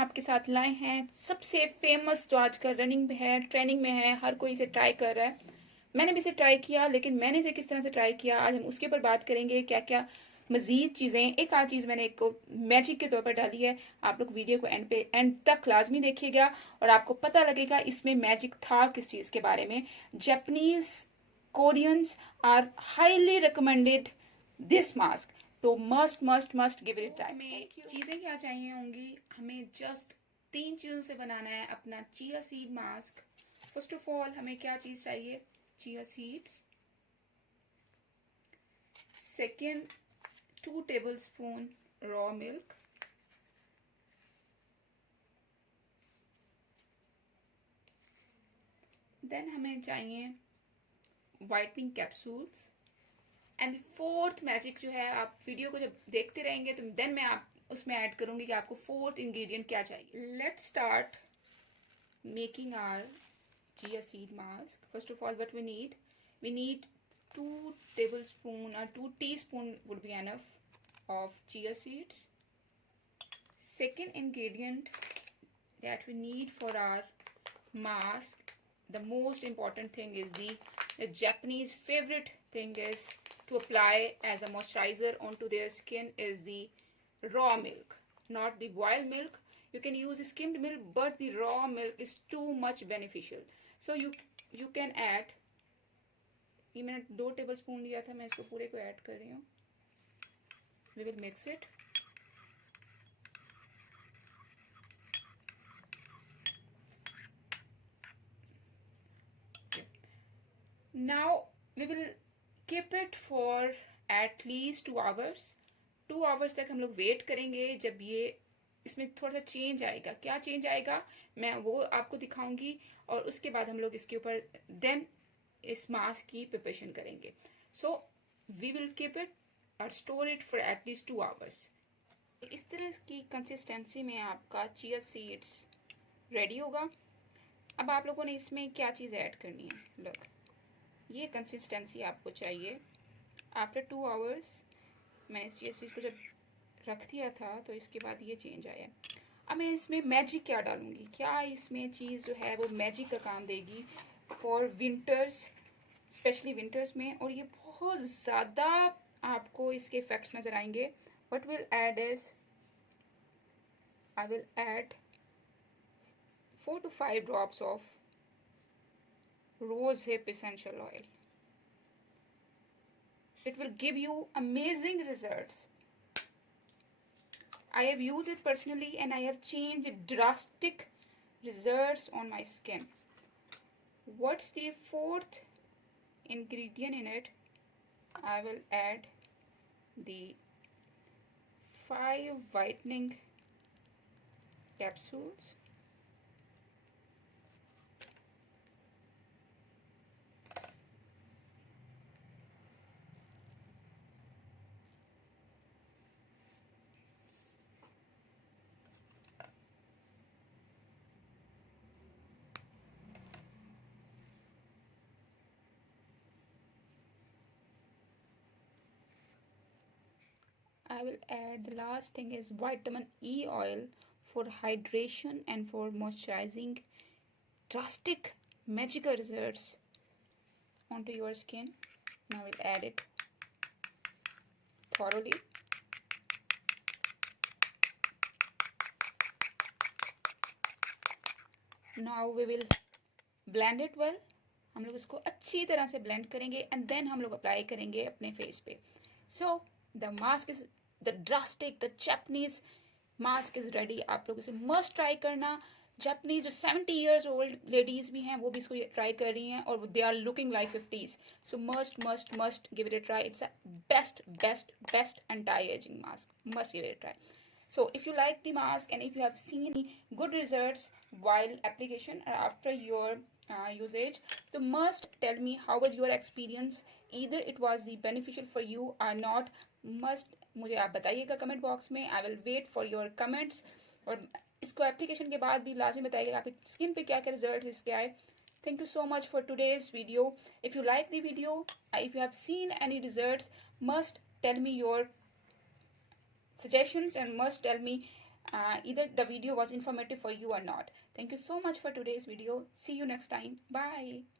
आपके साथ लाए हैं सबसे फेमस, जो आजकल रनिंग में है, ट्रेंडिंग में है, हर कोई इसे ट्राई कर रहा है। मैंने भी इसे ट्राई किया, लेकिन मैंने इसे किस तरह से ट्राई किया आज हम उसके ऊपर बात करेंगे। क्या क्या मजीद चीज़ें, एक आध चीज़ मैंने एक मैजिक के तौर पर डाली है। आप लोग वीडियो को एंड तक लाजमी देखिएगा और आपको पता लगेगा इसमें मैजिक था किस चीज़ के बारे में। Japanese Koreans are highly recommended this mask, तो must must must give it try. हमें चीज़ें क्या चाहिए होंगी, हमें जस्ट 3 चीज़ों से बनाना है अपना chia seed mask. First of all हमें क्या चीज़ चाहिए, chia seeds. Second, 2 tablespoon raw milk. Then हमें चाहिए whitening capsules. And fourth magic जो है, आप वीडियो को जब देखते रहेंगे तो देन मैं आप उसमें ऐड करूंगी कि आपको फोर्थ इंग्रेडिएंट क्या चाहिए। Let's start making our chia seed mask. First of all, what we need 2 tablespoon or 2 teaspoon would be enough of chia seeds. Second ingredient that we need for our mask, the most important thing is the Japanese favorite thing is to apply as a moisturizer onto their skin is the raw milk, not the boiled milk. You can use skimmed milk, but the raw milk is too much beneficial. So you can add, ये मैंने 2 टेबलस्पून लिया था, मैं इसको पूरे को ऐड कर रही हूँ। We will mix it. Now we will keep it for at least 2 hours. 2 hours तक हम लोग वेट करेंगे। जब ये इसमें थोड़ा सा चेंज आएगा, क्या चेंज आएगा मैं वो आपको दिखाऊंगी, और उसके बाद हम लोग इसके ऊपर देन इस मास्क की प्रिपरेशन करेंगे। So we will keep it और store it for at least 2 hours. इस तरह की कंसिस्टेंसी में आपका चिया सीड्स रेडी होगा। अब आप लोगों ने इसमें क्या चीज़ ऐड करनी है, लुक, ये कंसिस्टेंसी आपको चाहिए। आफ्टर 2 hours मैंने इस चीज़ को जब रख दिया था तो इसके बाद ये चेंज आया। अब मैं इसमें मैजिक क्या डालूंगी, क्या इसमें चीज़ जो है वो मैजिक का काम देगी फॉर विंटर्स, स्पेशली विंटर्स में, और ये बहुत ज़्यादा आपको इसके इफेक्ट्स नज़र आएंगे। What will add is I will add 4 to 5 drops of rose hip essential oil. It will give you amazing results. I have used it personally and I have changed drastic results on my skin. What's the fourth ingredient in it? I will add the 5 whitening capsules. I will add, the last thing is vitamin E oil for hydration and for moisturizing. Drastic magical results onto your skin. Now we'll add it thoroughly. Now we will blend it well. हम लोग इसको अच्छी तरह से ब्लेंड करेंगे and then हम लोग अप्लाई करेंगे अपने फेस पे। So the mask is the drastic, the Japanese mask is ready. आप लोग इसे मस्ट ट्राई करना। जापानीज जो 70 years ओल्ड लेडीज भी हैं वो भी इसको ट्राई कर रही हैं और they are looking like 50s. So must must must give it a try. It's a best best best anti aging mask. Must give it a try. So if you like the mask and if you have seen good results while application or after your usage, so must tell me how was your experience. Either it was the beneficial for you or not. Must मुझे आप बताइएगा comment box में. I will wait for your comments. और इसको एप्लीकेशन के बाद भी लाजमी बताइएगा आपकी स्किन पे क्या क्या रिजल्ट इसके आए. Thank you so much for today's video. If you like the video, if you have seen any results, must tell me your suggestions and must tell me either the video was informative for you or not. Thank you so much for today's video. See you next time. Bye.